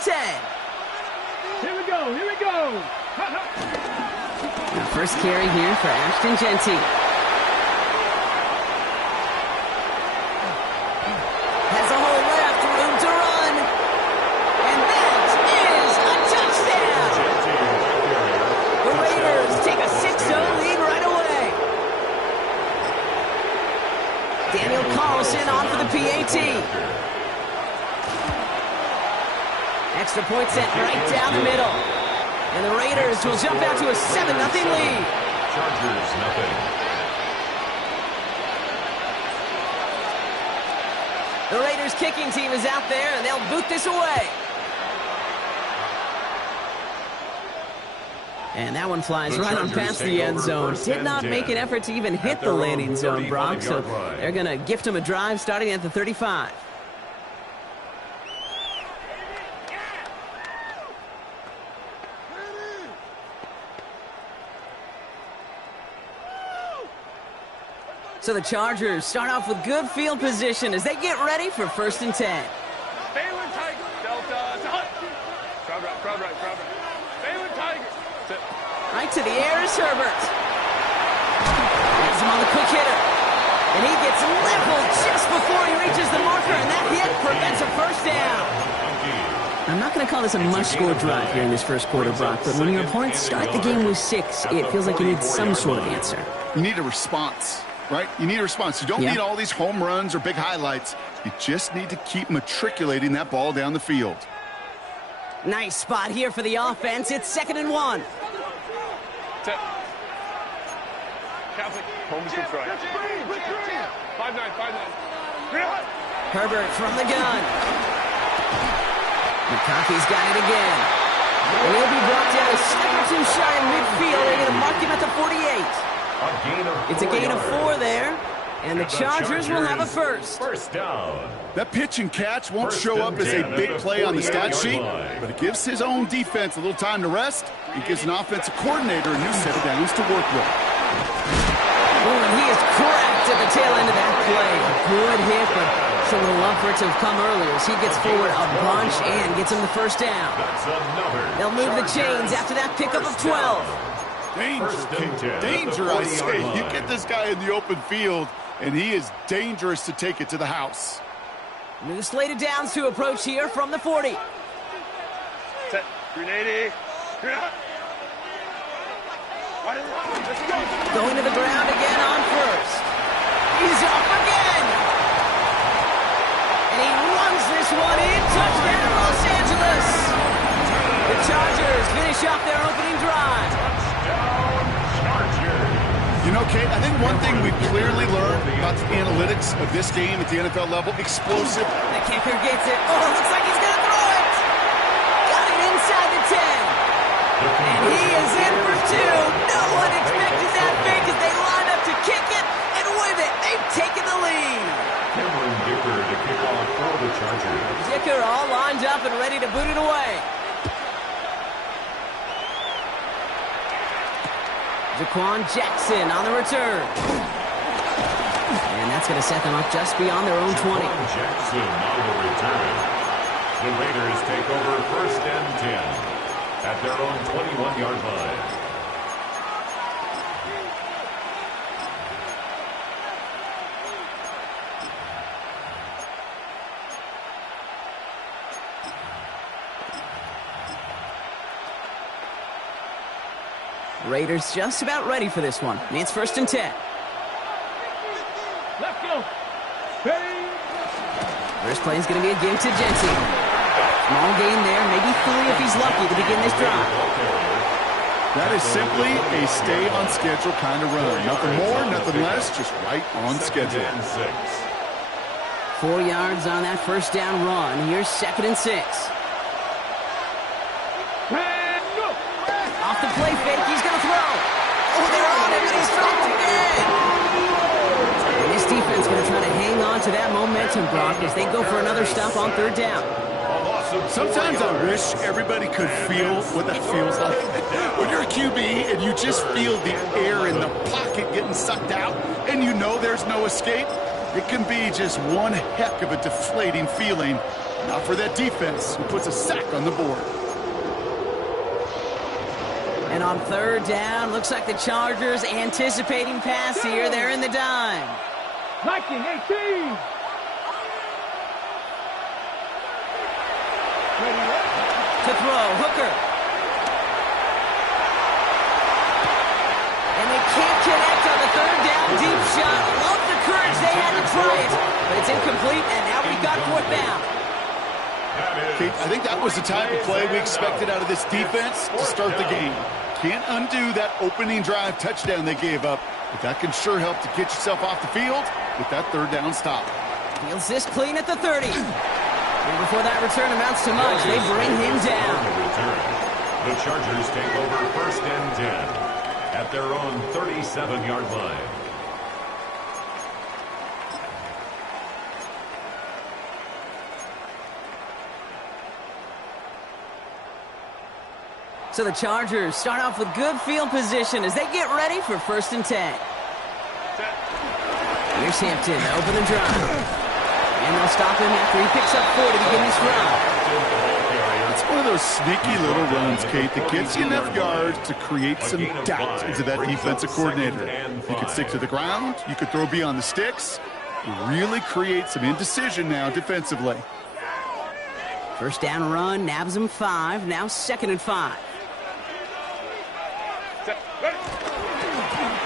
and 10. Here we go, here we go. The first carry here for Ashton Jeanty. Has a hole left, room to run. And that is a touchdown. The Raiders take a 6-0 lead right away. Daniel Carlson on for the PAT. Extra point sent right down the middle. And the Raiders will jump out to a 7-0 lead. Chargers, nothing. The Raiders kicking team is out there, and they'll boot this away. And that one flies right on past the end zone. Did not make an effort to even hit the landing zone, Brock. So they're going to gift him a drive starting at the 35. So the Chargers start off with good field position as they get ready for 1st and 10. Baylor Tiger, Delta, crowd right. Baylor Tiger. Right to the air is Herbert. Has him on the quick hitter. And he gets leveled just before he reaches the marker, and that hit prevents a first down. I'm not going to call this a must-score drive here in this first quarter, Brock, but when your opponents start the game with 6, it feels like you need some sort of answer. You need a response. Right? You need a response. You don't need all these home runs or big highlights. You just need to keep matriculating that ball down the field. Nice spot here for the offense. It's 2nd and 1. Catholic, home is right. 5-9. Herbert from the gun. McCarthy's got it again. And he'll be brought down a step or two shy in midfield. They're going to mark him at the 48. It's a gain of 4 there, and the Chargers will have a first. First down. That pitch and catch won't show up as a big play on the stat sheet, but it gives his own defense a little time to rest. It gives an offensive coordinator a new set of downs to work with. Oh, and he is cracked at the tail end of that play. A good hit, but so would love for it to have come earlier as he gets forward a bunch and gets him the first down. They'll move the chains after that pickup of 12. Danger, I say. You get this guy in the open field, and he is dangerous to take it to the house. New slated downs to approach here from the 40. Set. 380. Going to the ground again on first. He's up again. And he runs this one in. Touchdown, Los Angeles. The Chargers finish off their opening drive. You know, Kate, I think one thing we've clearly learned about the analytics of this game at the NFL level, explosive. The kicker gets it. Oh, looks like he's going to throw it. Got it inside the 10. And he is in for 2. No one expected that big as they line up to kick it. And with it, they've taken the lead. Cameron Dicker to kick off for the Chargers. Dicker all lined up and ready to boot it away. Jaquan Jackson on the return. And that's going to set them up just beyond their own 20. Jackson on the return. The Raiders take over 1st and 10 at their own 21-yard line. Raiders just about ready for this one. It's 1st and 10. Let's go. Ready. First play is going to be a give to Jeanty. Small gain there, maybe 3 if he's lucky to begin this drive. That is simply a stay on schedule kind of run. Nothing more, nothing less, just right on schedule. 4 yards on that first down run. Here's 2nd and 6. Off the play fake, he's going to throw. Oh, they're on him, and he's dropped again. And this defense going to try to hang on to that momentum, Brock, as they go for another stop on 3rd down. Sometimes I wish everybody could feel what that feels like. When you're a QB and you just feel the air in the pocket getting sucked out, and you know there's no escape, it can be just one heck of a deflating feeling. Not for that defense, who puts a sack on the board. And on third down, looks like the Chargers anticipating pass here. They're in the dime. 19-18. To throw, Hooker. And they can't connect on the third down deep shot. Love the courage they had to try it, but it's incomplete, and now we've got fourth down. Kate, I think that was the type of play we expected out of this defense to start the game. Can't undo that opening drive touchdown they gave up, but that can sure help to get yourself off the field with that third down stop. Fields this clean at the 30. And before that return amounts to much, they bring him down. The Chargers take over first and 10 at their own 37-yard line. So the Chargers start off with good field position as they get ready for first and 10. Here's Hampton to open the drive. And they'll stop him after he picks up 4 to begin this run. It's one of those sneaky little runs, Kate, that gets you enough yards to create some doubt into that defensive coordinator. You could stick to the ground. You could throw beyond the sticks. You really create some indecision now defensively. First down run, nabs him 5. Now 2nd and 5.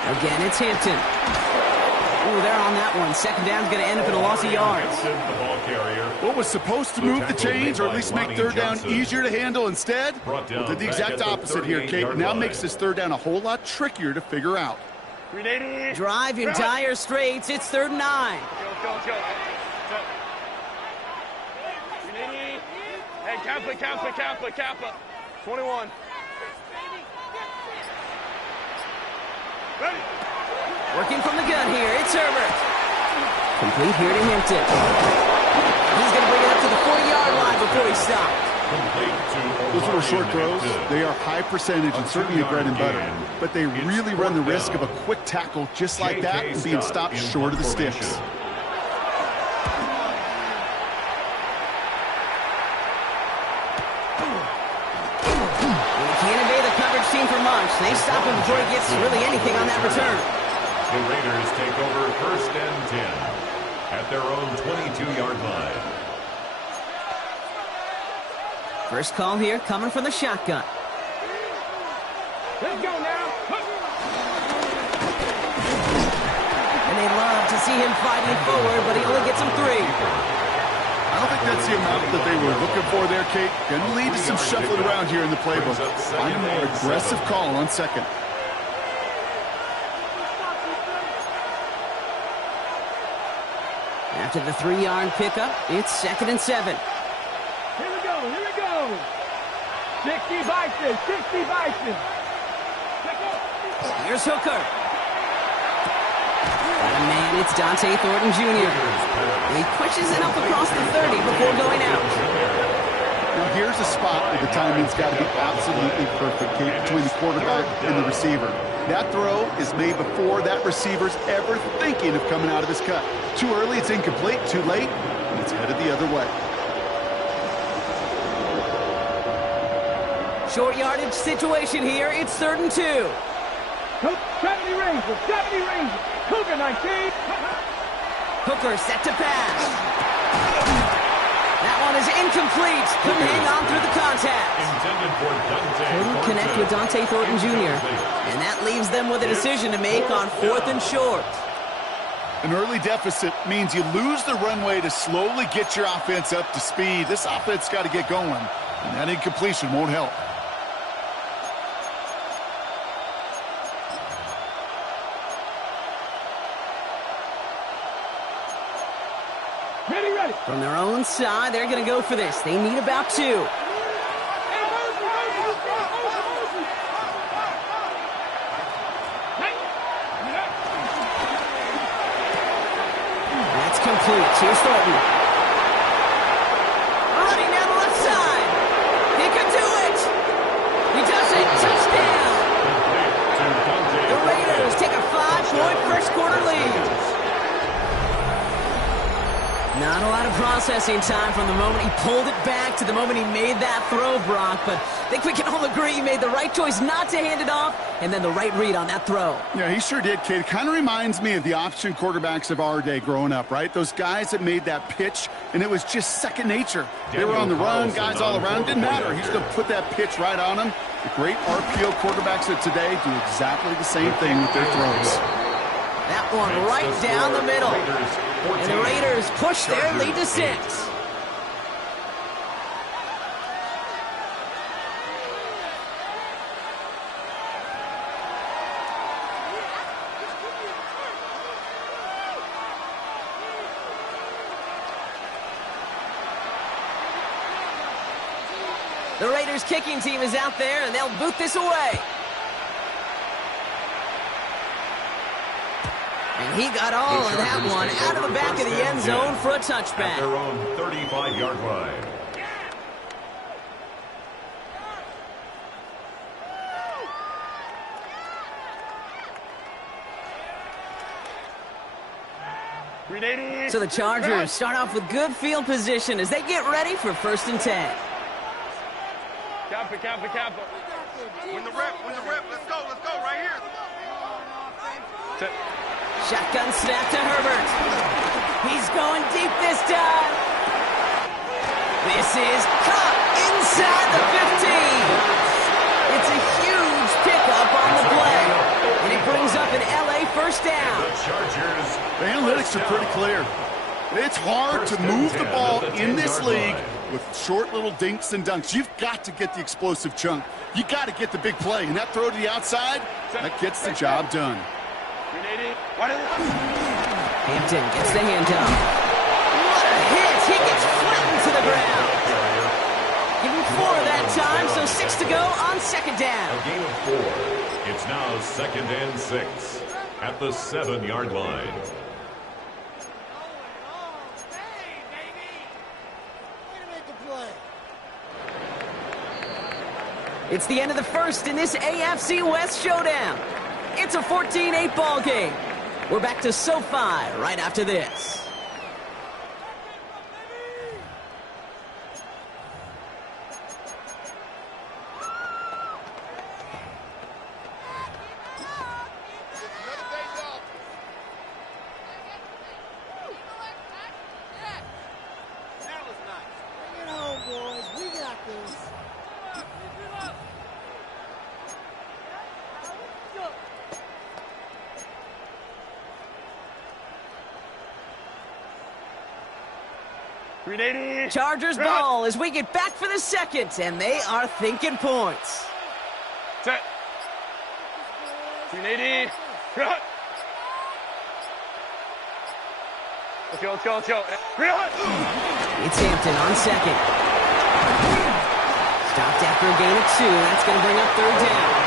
Again, it's Hampton. Ooh, they're on that one. Second down's going to end up in a loss of yards. What was supposed to move the chains or at least make third down easier to handle instead? Well, did the exact opposite here, Kate. Now makes this third down a whole lot trickier to figure out. Drive in dire straits. It's 3rd and 9. Hey, Kappa. 21. Ready. Working from the gun here. It's Herbert. Complete here to Hampton. He's going to bring it up to the 40-yard line before he stops. Those little short throws, they are high percentage and certainly a bread and butter. But they really run the risk of a quick tackle just like that and being stopped short of the sticks. Team for much. They stop him before he gets really anything on that return. The Raiders take over first and 10 at their own 22-yard line. First call here coming from the shotgun. Let's go now. And they love to see him fighting forward, but he only gets him 3. I don't think that's the amount that they were looking for there, Kate. Going to lead to some shuffling around here in the playbook. Find a more aggressive call on second. After the 3-yard pickup, it's 2nd and 7. Here we go. 60 Bison. Here's Hooker. And man, it's Dante Thornton Jr. He pushes it up across the 30 before going out. Now here's a spot where the timing's got to be absolutely perfect, Kate, between the quarterback and the receiver. That throw is made before that receiver's ever thinking of coming out of his cut. Too early, it's incomplete. Too late, and it's headed the other way. Short yardage situation here. It's 3rd and 2. 70 Rangers. Cougar 19. Hooker set to pass. That one is incomplete. Couldn't hang on through the contact. Couldn't connect with Dante Thornton Jr. And that leaves them with a decision to make on 4th and short. An early deficit means you lose the runway to slowly get your offense up to speed. This offense got to get going, and that incompletion won't help. Ready. From their own side, they're going to go for this. They need about 2. That's complete. Here's Thornton. Running down the left side. He can do it. He does it. Touchdown. The Raiders take a 5-point first quarter lead. Not a lot of processing time from the moment he pulled it back to the moment he made that throw, Brock. But I think we can all agree he made the right choice not to hand it off, and then the right read on that throw. Yeah, he sure did, kid. It kind of reminds me of the option quarterbacks of our day growing up, right? Those guys that made that pitch, and it was just second nature. They were on the run, guys all around. Didn't matter. He's going to put that pitch right on them. The great RPO quarterbacks of today do exactly the same thing with their throws. That one right down the middle. And the Raiders push their lead to 6. The Raiders kicking team is out there, and they'll boot this away. And he got all of that one out of the back of the end zone for a touchback. At their own 35-yard line. So the Chargers start off with good field position as they get ready for 1st and 10. Kappa. Win the rep, let's go, right here. Shotgun snap to Herbert. He's going deep this time. This is caught inside the 15. It's a huge pickup on the play. And it brings up an LA first down. The analytics are pretty clear. It's hard to move the ball in this league with short little dinks and dunks. You've got to get the explosive chunk. You got to get the big play. And that throw to the outside, that gets the job done. Hampton gets the handoff. What a hit! He gets flattened to the ground. Give him 4 that time, so 6 to go on 2nd down. A gain of 4. It's now 2nd and 6 at the 7-yard line. It's the end of the 1st in this AFC West showdown. It's a 14-8 ball game. We're back to SoFi right after this. Chargers ball as we get back for the 2nd, and they are thinking points. Set. 380. Let's go. It's Hampton on 2nd. Stopped after a gain of 2. That's going to bring up 3rd down.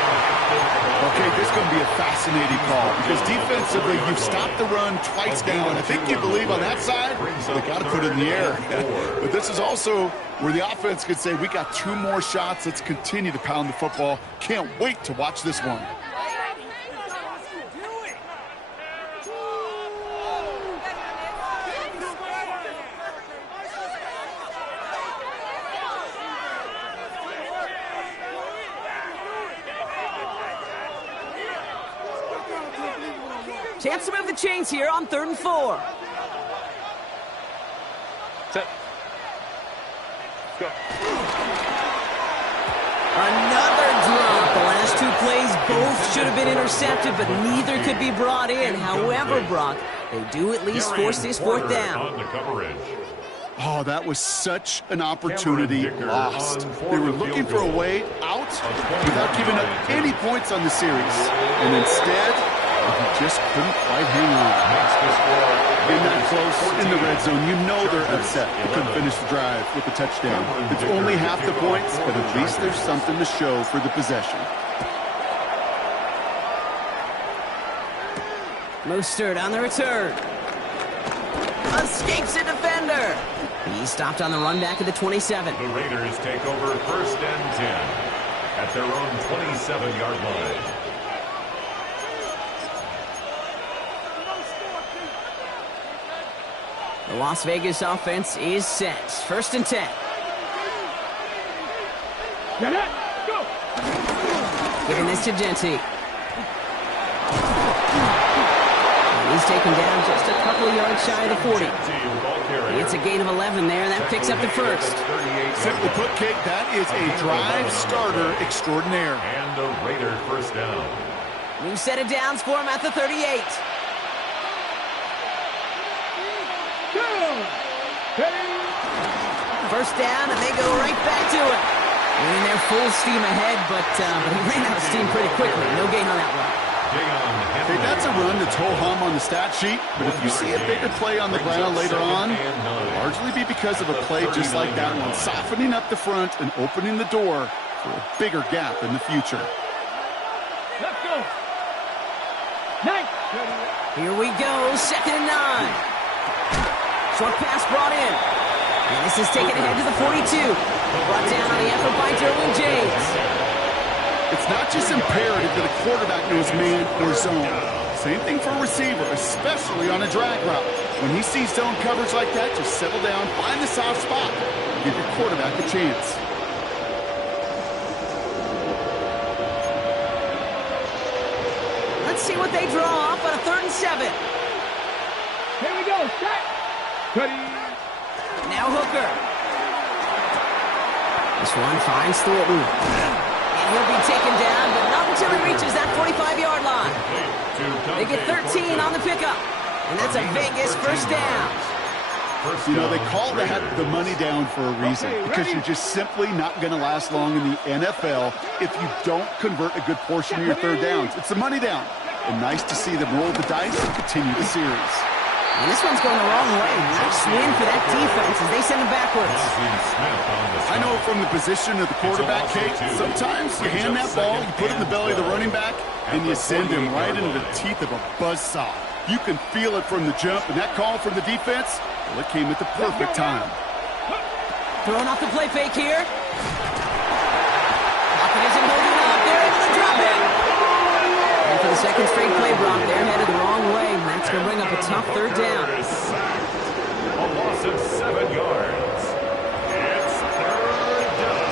Okay, this is going to be a fascinating call because defensively you've stopped the run twice now, and I think you believe on that side they got to put it in the air. But this is also where the offense could say we got 2 more shots. Let's continue to pound the football. Can't wait to watch this one. Chance to move the chains here on 3rd and 4. Set. Go. Another drop. The last 2 plays both should have been intercepted, but neither could be brought in. However, Brock, they do at least force this 4th down. On the coverage. Oh, that was such an opportunity lost. They were looking for a way out without giving up any points on the series. And instead, he just couldn't quite hang on. Getting that close in the red zone, you know they're upset. They couldn't finish the drive with the touchdown. It's only half the points, but at least there's something to show for the possession. Mostert on the return. Escapes a defender. He's stopped on the run back at the 27. The Raiders take over 1st and 10 at their own 27-yard line. The Las Vegas offense is set. 1st and 10. Go. Giving this to Genty. And he's taken down just a couple of yards shy of the 40. It's a gain of 11 there. That picks up the first. Simply put, Kate, that is a drive starter extraordinaire. And a Raider first down. New set of downs for him at the 38. First down, and they go right back to it. Running there full steam ahead, but he ran out of steam pretty quickly. No gain on that run. Hey, that's a run that's ho-hum on the stat sheet, but if you see a bigger play on the ground later on, it'll largely be because of a play just like that one, softening up the front and opening the door for a bigger gap in the future. Let's go. Here we go, 2nd and 9. Short pass brought in. And this is taken ahead to the 42. Brought down on the effort by Derwin James. It's not just imperative that a quarterback knows man or zone. Same thing for a receiver, especially on a drag route. When he sees zone coverage like that, just settle down, find the soft spot, and give your quarterback a chance. Let's see what they draw up on a 3rd and 7. Here we go. Set. Ready. Now Hooker. This one finds Thornton. And he'll be taken down, but not until he reaches that 45-yard line. They get 13 on the pickup. And that's a Vegas first down. You know, they call that the money down for a reason, because you're just simply not going to last long in the NFL if you don't convert a good portion of your 3rd downs. It's the money down. And nice to see them roll the dice and continue the series. And this one's going the wrong way. Nice win for that defense as they send him backwards. I know from the position of the quarterback, Kate, sometimes you hand that ball, you put it in the belly of the running back, and you send him right into the teeth of a buzzsaw. You can feel it from the jump, and that call from the defense, well, it came at the perfect time. Throwing off the play fake here. Pocket isn't holding up. They're able to drop it. And for the 2nd straight play block, they're headed the wrong way. That's going to bring up a tough 3rd down. A loss of 7 yards. It's 3rd down.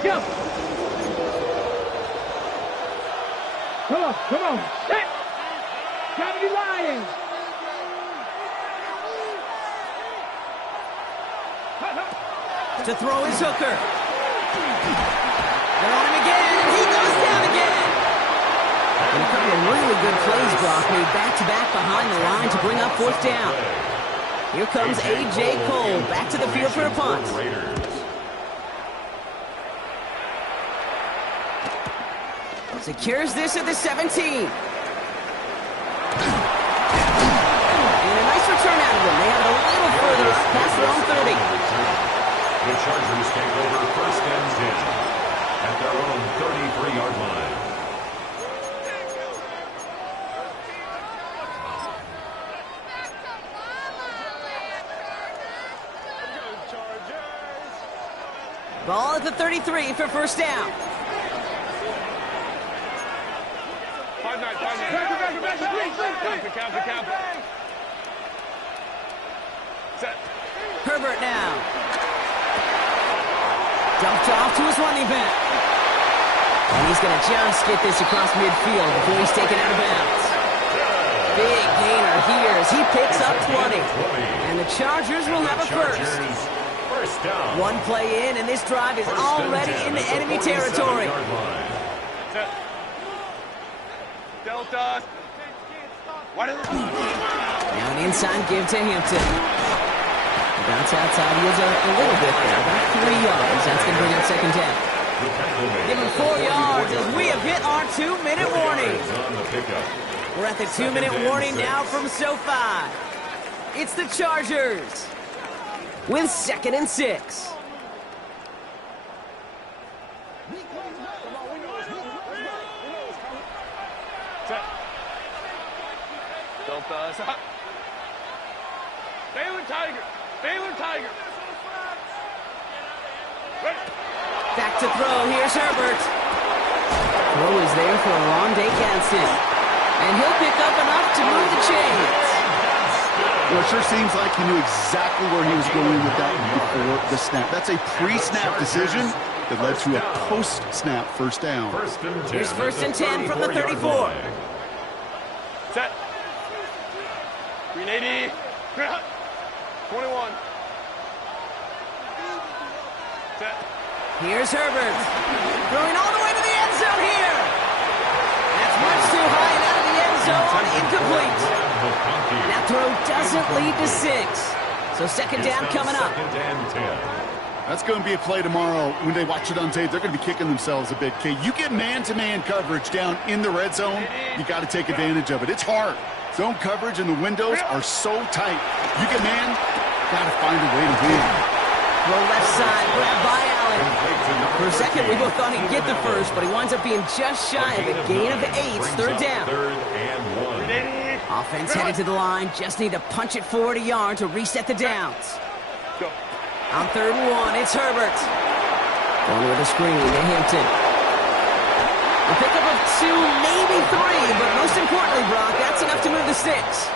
Jump. Come on. Set. Gotta be lying. To throw is Hooker. They're on him again, and he goes down again. And a couple of really good plays, Brock, made back-to-back behind the line to bring up 4th down. Here comes A.J. Cole back to the field for a punt. Secures this at the 17. And a nice return out of them. They have it a little further past their own 30. The Chargers take over 1st and 10 at their own 33-yard line. Ball at the 33 for 1st down. Count. Set. Herbert now. Dumped off to his running back. And he's going to just get this across midfield before he's taken out of bounds. Big gainer here as he picks up 20. And the Chargers will have a first. One play in, and this drive is already into enemy territory. Set. Delta. Now an inside give to Hampton. Bounce outside, he is a little bit there, about 3 yards. That's going to bring up 2nd down. Give him 4 yards as we have hit our 2-minute warning. We're at the 2-minute warning now from SoFi. It's the Chargers with 2nd and 6. Go, fellas. Baylor Tiger. Baylor Tiger. Ready. Back to throw. Here's Herbert. Throw is there for Rondé Gadsden. And he'll pick up enough to move the chains. Well, it sure seems like he knew exactly where he was going with that before the snap. That's a pre-snap decision that led to a post-snap first down. Here's 1st and 10 from the 34. Set. 380. 21. Set. Here's Herbert. Throwing all the way to the end zone here. That's much too high and out of the end zone. Incomplete. That throw doesn't lead to 6. So second down coming up. That's going to be a play tomorrow. When they watch it on tape, they're going to be kicking themselves a bit. Okay, you get man-to-man coverage down in the red zone, you got to take advantage of it. It's hard. Zone coverage and the windows are so tight. You get man, got to find a way to win. Throw left side, grabbed by Allen. For a second, we both thought he'd get the first, but he winds up being just shy of a gain of 8. Third down. Offense headed to the line. Just need to punch it forward a yard to reset the downs. On 3rd and 1, it's Herbert. Going with a screen to Hampton. A pickup of 2, maybe 3, but most importantly, Brock, that's enough to move the sticks.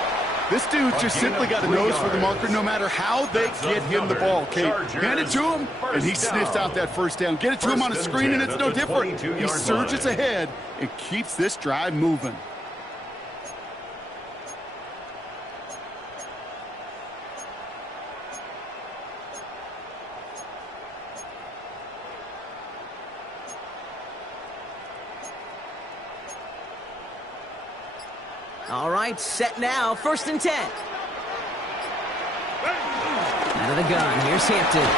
This dude just simply got a nose for the marker no matter how they get him the ball, okay? Hand it to him, and he sniffs out that first down. Get it to him on a screen, and it's no different. He surges ahead and keeps this drive moving. All right, set now. 1st and 10. Out of the gun. Here's Hampton.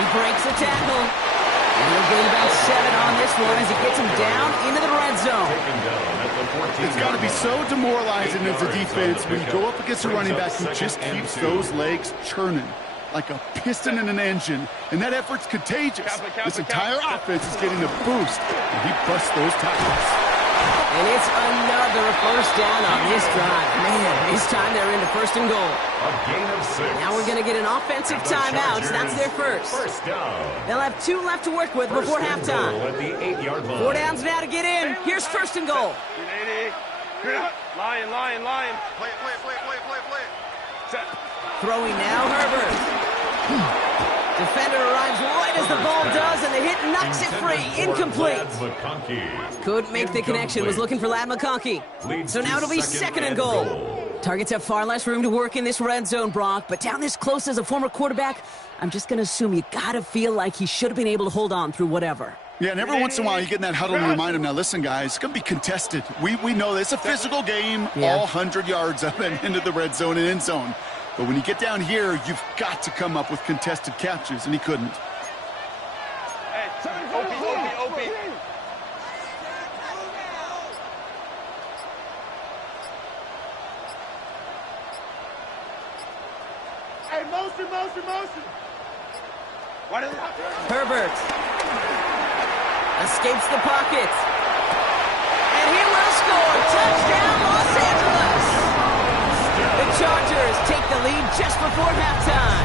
He breaks the tackle. And he'll gain about 7 on this one as he gets him down into the red zone. It's got to be so demoralizing as a defense when you go up against a running back who just keeps those legs churning like a piston in an engine. And that effort's contagious. This entire offense is getting a boost, and he busts those tackles. And it's another first down on this drive. Man, this time they're into 1st and goal. A gain of 6. Now we're going to get an offensive timeout. That's their first. They'll have 2 left to work with before halftime. At the 8-yard line. 4 downs now to get in. Here's 1st and goal. 380. Lion. Play it. Set. Throwing now, Herbert. Defender arrives right as the ball does, and the hit knocks it free. Incomplete. Couldn't make the connection. Was looking for Ladd McConkey. So now it'll be 2nd and goal. Targets have far less room to work in this red zone, Brock. But down this close as a former quarterback, I'm just going to assume you got to feel like he should have been able to hold on through whatever. Yeah, and every once in a while you get in that huddle and remind him, now listen, guys, it's going to be contested. We know this. It's a physical game, all 100 yards up and into the red zone and end zone. But when you get down here, you've got to come up with contested catches, and he couldn't. Hey, OP. Hey, motion. Why did it Herbert escapes the pocket. And he will score. Touchdown, Los Angeles. The Chargers take the lead just before halftime.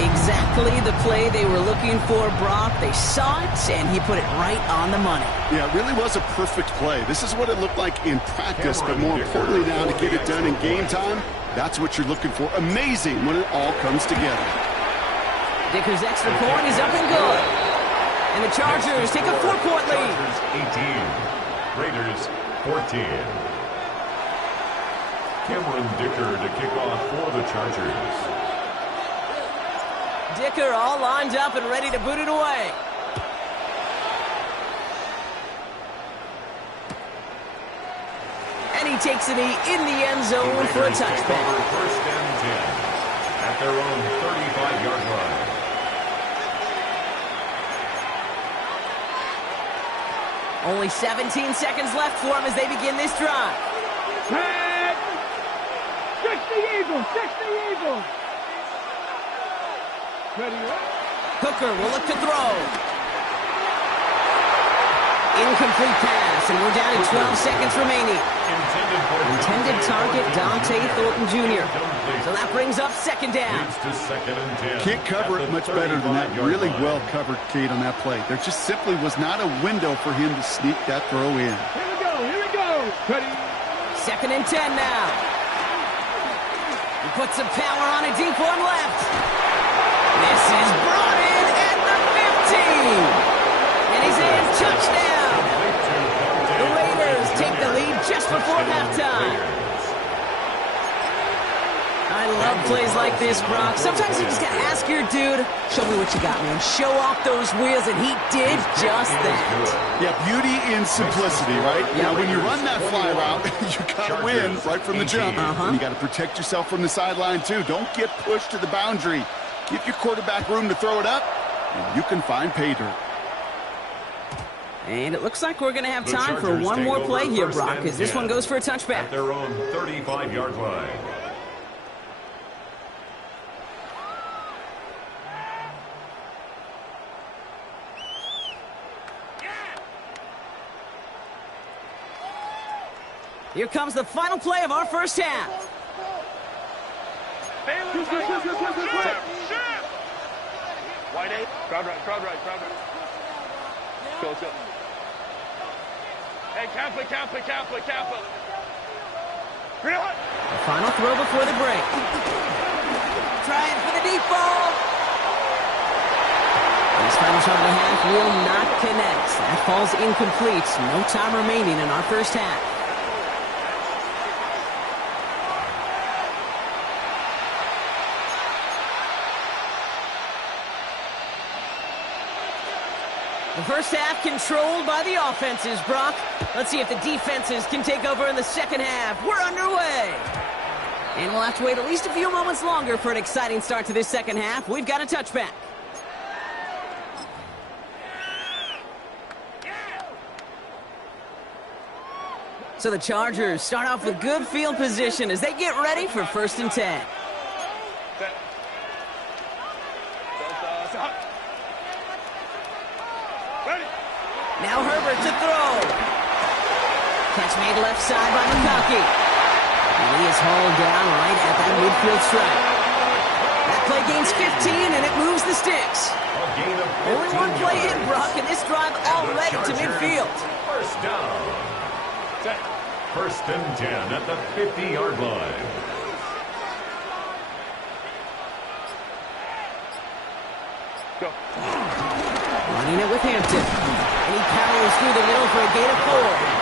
Exactly the play they were looking for, Brock. They saw it, and he put it right on the money. Yeah, it really was a perfect play. This is what it looked like in practice, but more importantly now to get it done in game time, that's what you're looking for. Amazing when it all comes together. Dicker's extra point is up and good. And the Chargers take a 4-point lead. Chargers 18, Raiders 14. Cameron Dicker to kick off for the Chargers. Dicker all lined up and ready to boot it away. And he takes it in the end zone for a touchback. 1st and 10 at their own 35-yard line. Only 17 seconds left for him as they begin this drive. Head! 60 Eagles! Ready, Hooker will look to throw. Incomplete pass, and we're down to 12 seconds remaining. Intended target, Dante Thornton Jr. So that brings up second down. Can't cover it much better than that. Really well covered, Kate, on that play. There just simply was not a window for him to sneak that throw in. Here we go. Ready? Second and 10 now. He puts some power on a deep one left. This is brought in at the 15. And he's in. Touchdown. The Raiders take the lead just before halftime. I love plays like this, Brock. Sometimes you just got to ask your dude, show me what you got, man. Show off those wheels, and he did just that. Yeah, beauty in simplicity, right? Now, when you run that fly route, you got to win right from the jump. And you got to protect yourself from the sideline, too. Don't get pushed to the boundary. Give your quarterback room to throw it up, and you can find pay dirt. And it looks like we're going to have time for one more play here, Brock, as this one goes for a touchback. At their own 35-yard line. Here comes the final play of our first half. Wide eight. Crowd right. Go. Hey, Kaplan. The final throw before the break. Trying for the deep ball. This final shot of the half will not connect. That falls incomplete. No time remaining in our first half. The first half controlled by the offenses, Brock. Let's see if the defenses can take over in the second half. We're underway. And we'll have to wait at least a few moments longer for an exciting start to this second half. We've got a touchback. So the Chargers start off with good field position as they get ready for 1st and 10. Now Herbert to throw. Catch made left side by McConkey. And he is hauled down right at that midfield stripe. That play gains 15, and it moves the sticks. Only one play in, Brock, and this drive already to midfield. First down. 1st and 10 at the 50-yard line. Go. Running it with Hampton. And he powers through the middle for a gain of 4.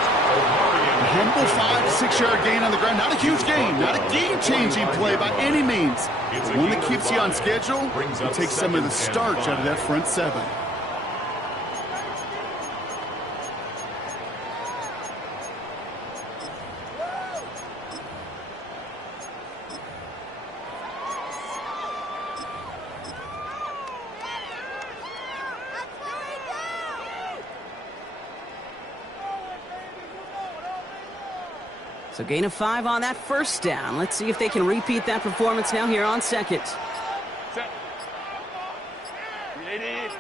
A humble 5 to 6 yard gain on the ground. Not a huge gain, not a game-changing play by any means. But one that keeps you on schedule and takes some of the starch out of that front 7. So gain of 5 on that first down. Let's see if they can repeat that performance now here on second. Set. 80.